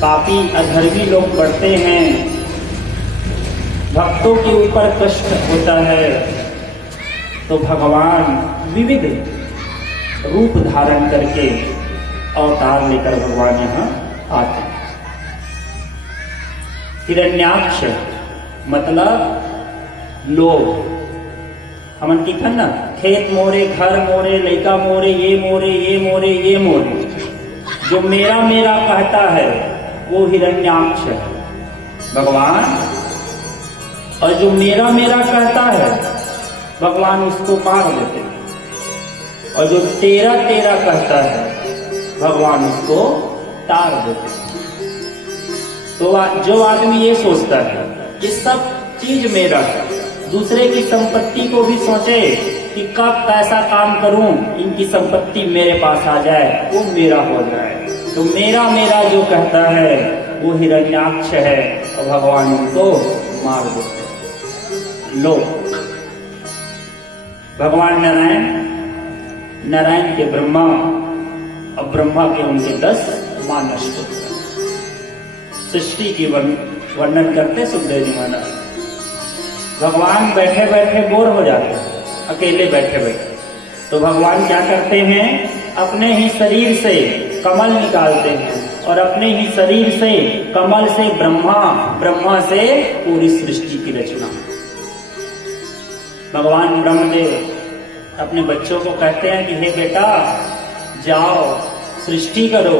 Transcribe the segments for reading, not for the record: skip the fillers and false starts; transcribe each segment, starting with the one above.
पापी अधर्मी लोग बढ़ते हैं, भक्तों के ऊपर कष्ट होता है, तो भगवान विविध रूप धारण करके अवतार लेकर भगवान यहाँ आते हैं। हिरण्याक्ष मतलब लोभ। हमन की था ना, खेत मोरे, घर मोरे, लड़का मोरे, ये मोरे, ये मोरे, ये मोरे। जो मेरा मेरा कहता है वो हिरण्याक्ष है भगवान, और जो मेरा मेरा कहता है भगवान उसको मार देते हैं, और जो तेरा तेरा कहता है भगवान उसको तार देते हैं। तो जो आदमी ये सोचता है कि सब चीज मेरा है, दूसरे की संपत्ति को भी सोचे कि कब कैसा काम करूं इनकी संपत्ति मेरे पास आ जाए, वो मेरा हो जाए, तो मेरा मेरा जो कहता है वो हिरण्याक्ष है, और भगवान उनको मार देते हैं। लो, भगवान नारायण के ब्रह्मा, और ब्रह्मा के उनके 10 मानस होते हैं। सृष्टि की वर्णन करते सुखदेव जी महाराज। भगवान बैठे बैठे बोर हो जाते हैं, अकेले बैठे बैठे, तो भगवान क्या करते हैं, अपने ही शरीर से कमल निकालते हैं, और अपने ही शरीर से कमल से ब्रह्मा, ब्रह्मा से पूरी सृष्टि की रचना। भगवान ब्रह्मदेव अपने बच्चों को कहते हैं कि हे बेटा, जाओ सृष्टि करो,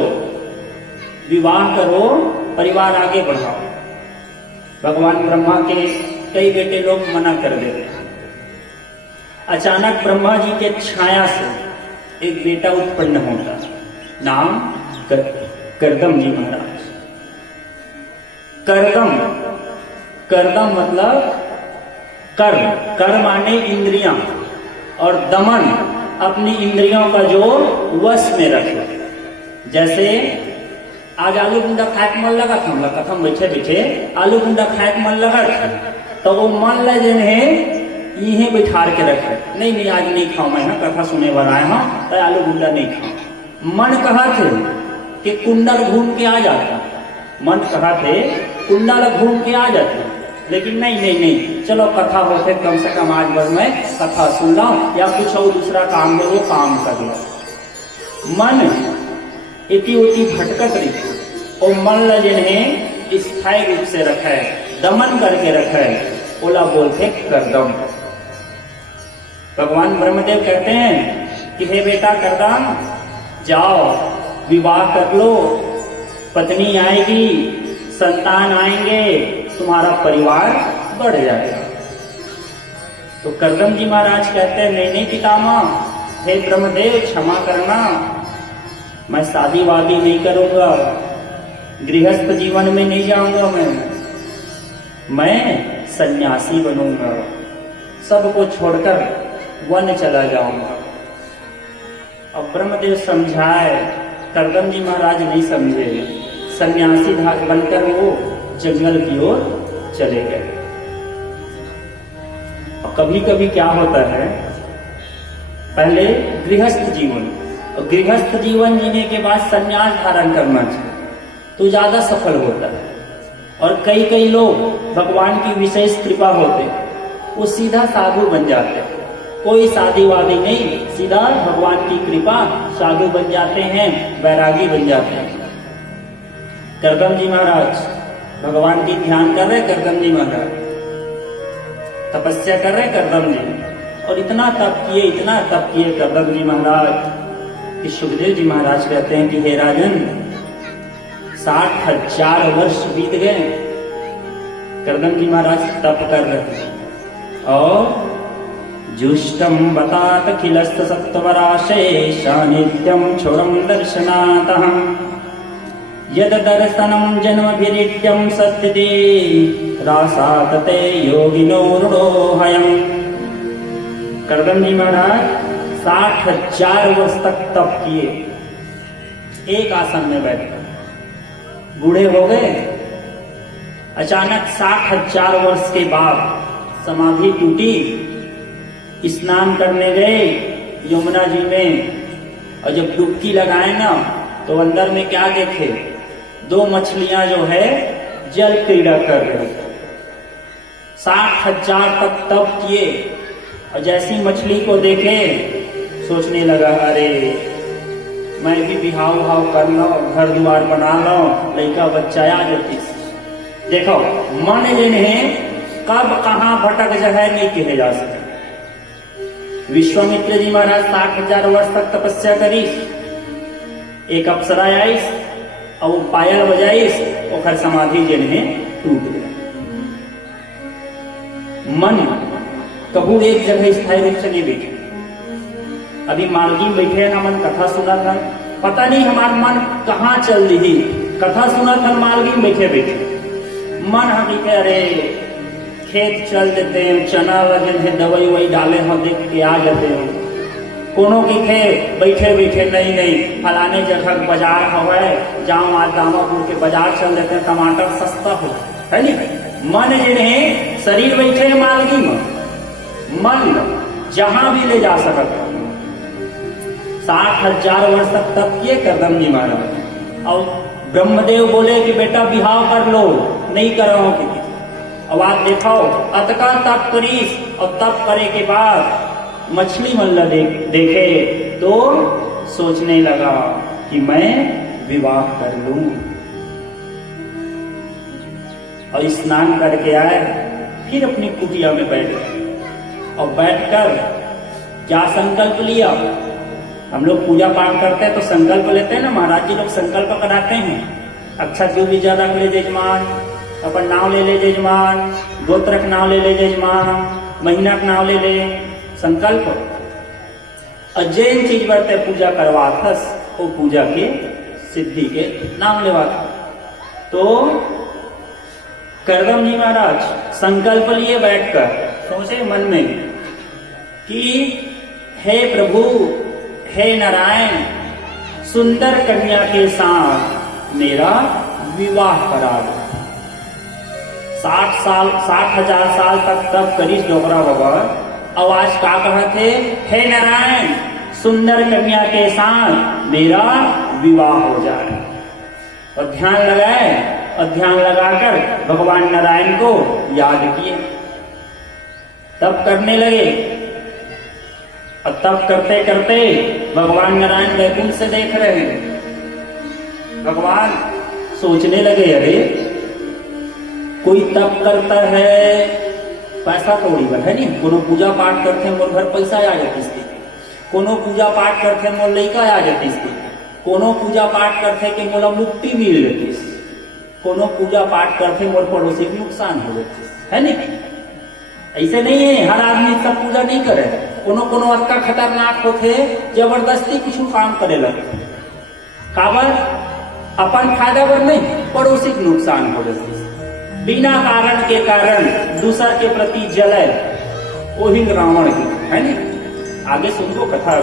विवाह करो, परिवार आगे बढ़ाओ। भगवान ब्रह्मा के कई बेटे लोग मना कर देते हैं। अचानक ब्रह्मा जी के छाया से एक बेटा उत्पन्न होता, नाम करदम जी महाराज। करदम, करदम मतलब कर माने इंद्रियां, और दमन अपनी इंद्रियों का जो वश में रखे। जैसे आज आलू गुंडा खाए के मन लगा था, कथम बैठे बैठे आलू गुंडा खाए के मन लगा था, तो वो मन ल यहीं बैठा के रखे, नहीं आज नहीं खाऊं, मैं कथा सुने बार आए हाँ, तो आलू गुंडा नहीं खाऊं। मन कहा थे कि कुंडल घूम के आ जाता, मन कहा थे कुंडल घूम के आ जाते, लेकिन नहीं, चलो कथा होते, कम से कम आज भर मैं कथा सुन लाऊं, या कुछ और दूसरा काम है वो काम कर लो। मन इति उति भटकत रही, और मन ल जिन्हें स्थायी रूप से रखा है, दमन करके रखा है, ओला बोलते करदम। भगवान ब्रह्मदेव कहते हैं कि हे बेटा करदम, जाओ विवाह कर लो, पत्नी आएगी, संतान आएंगे, तुम्हारा परिवार बढ़ जाएगा। तो करदम जी महाराज कहते हैं नहीं पितामह, हे ब्रह्मदेव क्षमा करना, मैं शादी वादी नहीं करूंगा, गृहस्थ जीवन में नहीं जाऊंगा, मैं सन्यासी बनूंगा, सबको छोड़कर वन चला जाऊंगा। अब ब्रह्मदेव समझाए, करदम जी महाराज नहीं समझे, सन्यासी बनकर वो जंगल की ओर चले गए। और कभी कभी क्या होता है, पहले गृहस्थ जीवन, और गृहस्थ जीवन जीने के बाद संन्यास धारण करना चाहिए तो ज्यादा सफल होता है। और कई लोग भगवान की विशेष कृपा होते, वो सीधा साधु बन जाते हैं, कोई शादी वादी नहीं, सीधा भगवान की कृपा साधु बन जाते हैं, वैरागी बन जाते हैं। करदम जी महाराज भगवान की ध्यान कर रहे, करदम जी महाराज तपस्या कर रहे करदम जी, और इतना तप किए करदम जी महाराज कि सुखदेव जी महाराज कहते हैं कि हे राजन, 60,000 वर्ष बीत गए, करदम जी महाराज तप कर रहे थे। और जुष्टम बतात खिलस्त सत्वराशे सानिध्यम छोरम दर्शनातः यद दर्शनम जन्मभिरिड्यम सत्यते रासातते योगिनो रूढ़ोहयम्। करदम जी महाराज 60,000 वर्ष तक तप किए, एक आसन में बैठकर, बूढ़े हो गए। अचानक 60,000 वर्ष के बाद समाधि टूटी, स्नान करने गए यमुना जी में, और जब डुबकी लगाए ना तो अंदर में क्या देखे, दो मछलियां जो है जल क्रीड़ा कर रही, 60,000 तक तप किए, और जैसी मछली को देखे सोचने लगा, अरे मैं भी बिहाव उहाव कर लो, घर द्वार बना लो, लड़का बच्चा आ जाती। देखो मन जिन्हें कब कहां भटक जाए नहीं कहे जा सके। विश्वामित्र जी महाराज 60,000 वर्ष तक तपस्या करी, एक अप्सरा आई और वो पायल बजाइस, और समाधि जिन्हें टूट गया। मन कबू एक जगह स्थायी रूप से नहीं बैठे। अभी मार्गी बैठे ना, मन कथा सुना था, पता नहीं हमारा मन कहाँ चल रही, कथा सुना था मार्गी बैठे बैठे, मन हटी के अरे खेत चल देते हैं, चना लगे थे, दवाई वही डाले हम देख के आ जाते हैं। कोनो की थे बैठे बैठे नहीं फलाने जगह बाजार हवाए, जाओ आज दामापुर के बाजार चल देते हैं, टमाटर सस्ता हो है नहीं। मन जिन्हें शरीर बैठे मार्गी में, मन जहां भी ले जा सकता। 60,000 वर्ष तक तप किए कर्दम जी महाराज, और ब्रह्मदेव बोले कि बेटा बिहाव कर लो, नहीं कराओ कि। अब आप देखो अतका तप करीस, और तप करे के बाद मछली मल्ला देखे तो सोचने लगा कि मैं विवाह कर लूं, और स्नान करके आए, फिर अपनी कुटिया में बैठ गए, और बैठकर क्या संकल्प लिया। हम लोग पूजा पाठ करते हैं तो संकल्प लेते हैं ना, महाराज जी लोग संकल्प कराते हैं, अच्छा क्यों भी ज्यादा ले जजमान, अपन नाम ले जजमान, गोत्र का नाम ले जजमान, महीना का नाम ले संकल्प। और जैन चीज बरते पूजा करवा था, वो पूजा के सिद्धि के नाम लेवा था। तो कर्दम जी महाराज संकल्प लिए बैठकर सोचे मन में कि हे प्रभु, हे नारायण, सुंदर कन्या के साथ मेरा विवाह करा दो। 60,000 साल तक तब करीश डोगरा बाबा आवाज का कहा थे, हे नारायण, सुंदर कन्या के साथ मेरा विवाह हो जाए। और ध्यान लगाए, और ध्यान लगाकर भगवान नारायण को याद किए, तब करने लगे। और तब करते करते भगवान नारायण वैकुंठ से देख रहे हैं। भगवान सोचने लगे, अरे कोई तप करता है पैसा थोड़ी बन है नहीं, कोनो पूजा पाठ करते हैं मोर घर पैसा आ जाती, कोनो पूजा पाठ करते हैं मोर लड़का आ जाती, कोनो पूजा पाठ करते कि मोला मुक्ति मिल जाती, कोनो पूजा पाठ करते मोर पड़ोसी को नुकसान हो जाती है नहीं। ऐसे नहीं है, हर आदमी सब पूजा नहीं करे, कोनो कोनो अक्का खतरनाक होते जबरदस्ती कुछ काम करे लगते, काबर अपन फायदा बर नहीं, पड़ोसी को नुकसान हो जाती, बिना कारण के कारण दूसर के प्रति जले, वही रावण है नहीं। आगे सुनको कथा।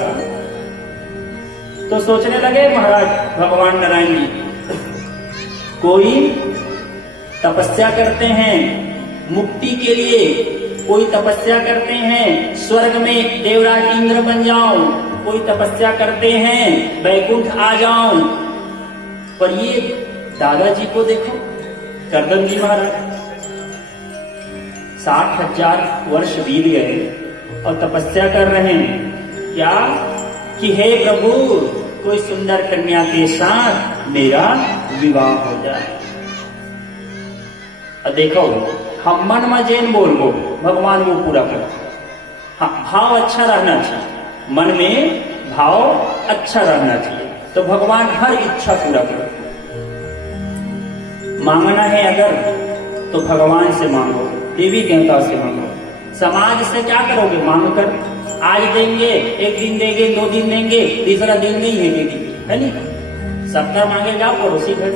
तो सोचने लगे महाराज भगवान नारायण जी, कोई तपस्या करते हैं मुक्ति के लिए, कोई तपस्या करते हैं स्वर्ग में देवराज इंद्र बन जाऊं, कोई तपस्या करते हैं वैकुंठ आ जाऊं। पर ये दादाजी को देखो, कर्दम जी महाराज 60,000 वर्ष बीत गए और तपस्या कर रहे हैं क्या कि हे प्रभु, कोई सुंदर कन्या के साथ मेरा विवाह हो जाए। और देखो हम मन में जैन बोलो, भगवान वो पूरा कर। हाँ, भाव अच्छा रहना चाहिए, मन में भाव अच्छा रहना चाहिए, तो भगवान हर इच्छा पूरा करते। मांगना है अगर तो भगवान से मांगो, देवी देवता से मांगो। समाज से क्या करोगे मांग कर? आज देंगे, एक दिन देंगे, 2 दिन देंगे, तीसरा दिन नहीं है है नहीं। शक्कर मांगे जाओ पड़ोसी घर,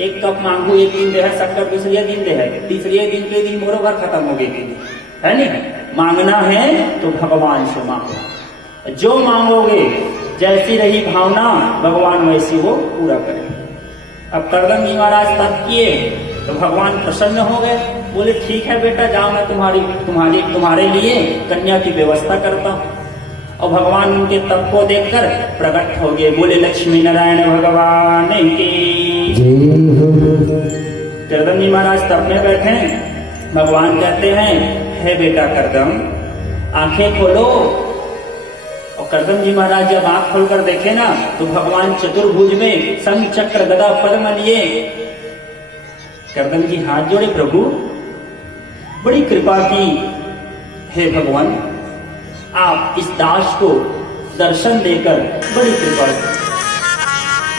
एक कप मांगू, एक दिन दे है शक्कर, दूसरे दिन दे है, तीसरे दिन के दिन मोरो घर खत्म हो गई है नहीं। मांगना है तो भगवान से मांगो, जो मांगोगे जैसी रही भावना भगवान वैसी वो पूरा करेंगे। अब कर्दम जी महाराज तप किए तो भगवान प्रसन्न हो गए, बोले ठीक है बेटा जाओ, मैं तुम्हारे लिए कन्या की व्यवस्था करता हूँ। और भगवान उनके तप को देखकर प्रकट हो गए, बोले लक्ष्मी नारायण भगवान की। करदम जी महाराज तप में बैठे, भगवान कहते हैं हे बेटा करदम आंखें खोलो। और करदम जी महाराज जब आंख खोलकर देखे ना तो भगवान चतुर्भुज में शंख चक्र गदा पद्म लिए। करदम जी हाथ जोड़े, प्रभु बड़ी कृपा की, हे भगवान आप इस दास को दर्शन देकर बड़ी कृपा की।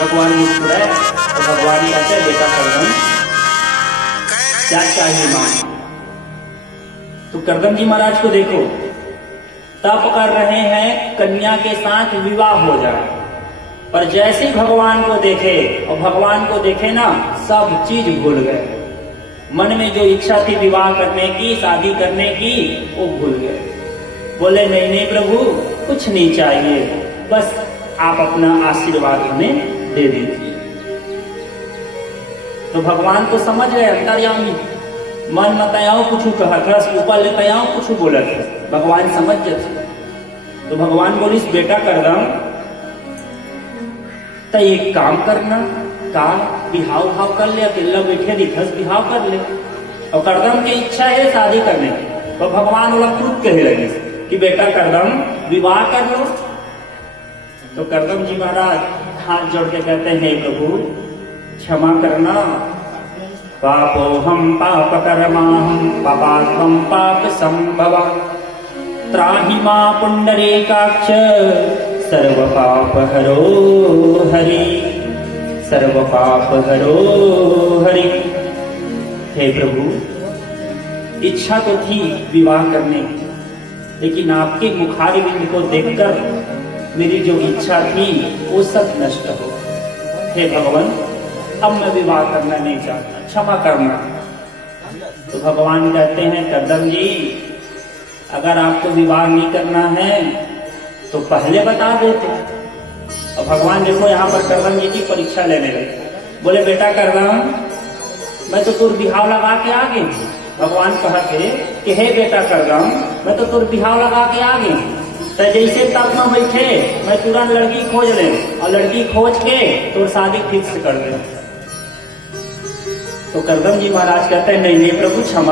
भगवान मुस्कुराए तो भगवान कहते हैं बेटा करदम क्या चाहिए मां। तो करदम जी महाराज को देखो तप कर रहे हैं कन्या के साथ विवाह हो जाए, पर जैसे ही भगवान को देखे और भगवान को देखे ना सब चीज भूल गए। मन में जो इच्छा थी विवाह करने की, शादी करने की, वो भूल गए। बोले नहीं नहीं प्रभु कुछ नहीं चाहिए, बस आप अपना आशीर्वाद हमें दे दीजिए। तो भगवान तो समझ गए अंतर्यामी, मन बतायाओ कुछ कहा था, ऊपर ले तयाओ कुछ बोला था, भगवान समझ जाते। तो भगवान बोलिस बेटा करदम तो एक काम करना का बिहाव भाव कर ले, अकेला बैठे दिखस बिहाव कर ले। और करदम की इच्छा है शादी करने की, तो भगवान वाला खुद कहे लगे कि बेटा करदम विवाह कर लो। तो करदम जी महाराज हाथ जोड़ के कहते हैं हे प्रभु क्षमा करना, पापो हम पाप कर्माहम पापात्मं पाप संभव, त्राहि मां पुंडरीकाक्ष सर्व पाप हरो हरि, सर्व पाप हरो हरि। हे प्रभु इच्छा तो थी विवाह करने की, लेकिन आपके मुखारविंद को देखकर मेरी जो इच्छा थी वो सब नष्ट हो। हे भगवान अब मैं विवाह करना नहीं चाहता, क्षमा करना। तो भगवान कहते हैं करदम जी अगर आपको विवाह नहीं करना है तो पहले बता देते। और भगवान देखो यहाँ पर करदम जी की परीक्षा लेने लगे। बोले बेटा करदम मैं तो तुर बिहाव लगा के आ गई। भगवान कहते कि हे बेटा करदम मैं तो तुर बिहाव लगा के आ गई, तो जैसे तब में बैठे मैं तुरंत लड़की खोज ले और लड़की खोज के तो शादी फिक्स कर दे। तो करदम जी महाराज कहते हैं नहीं नहीं प्रभु क्षमा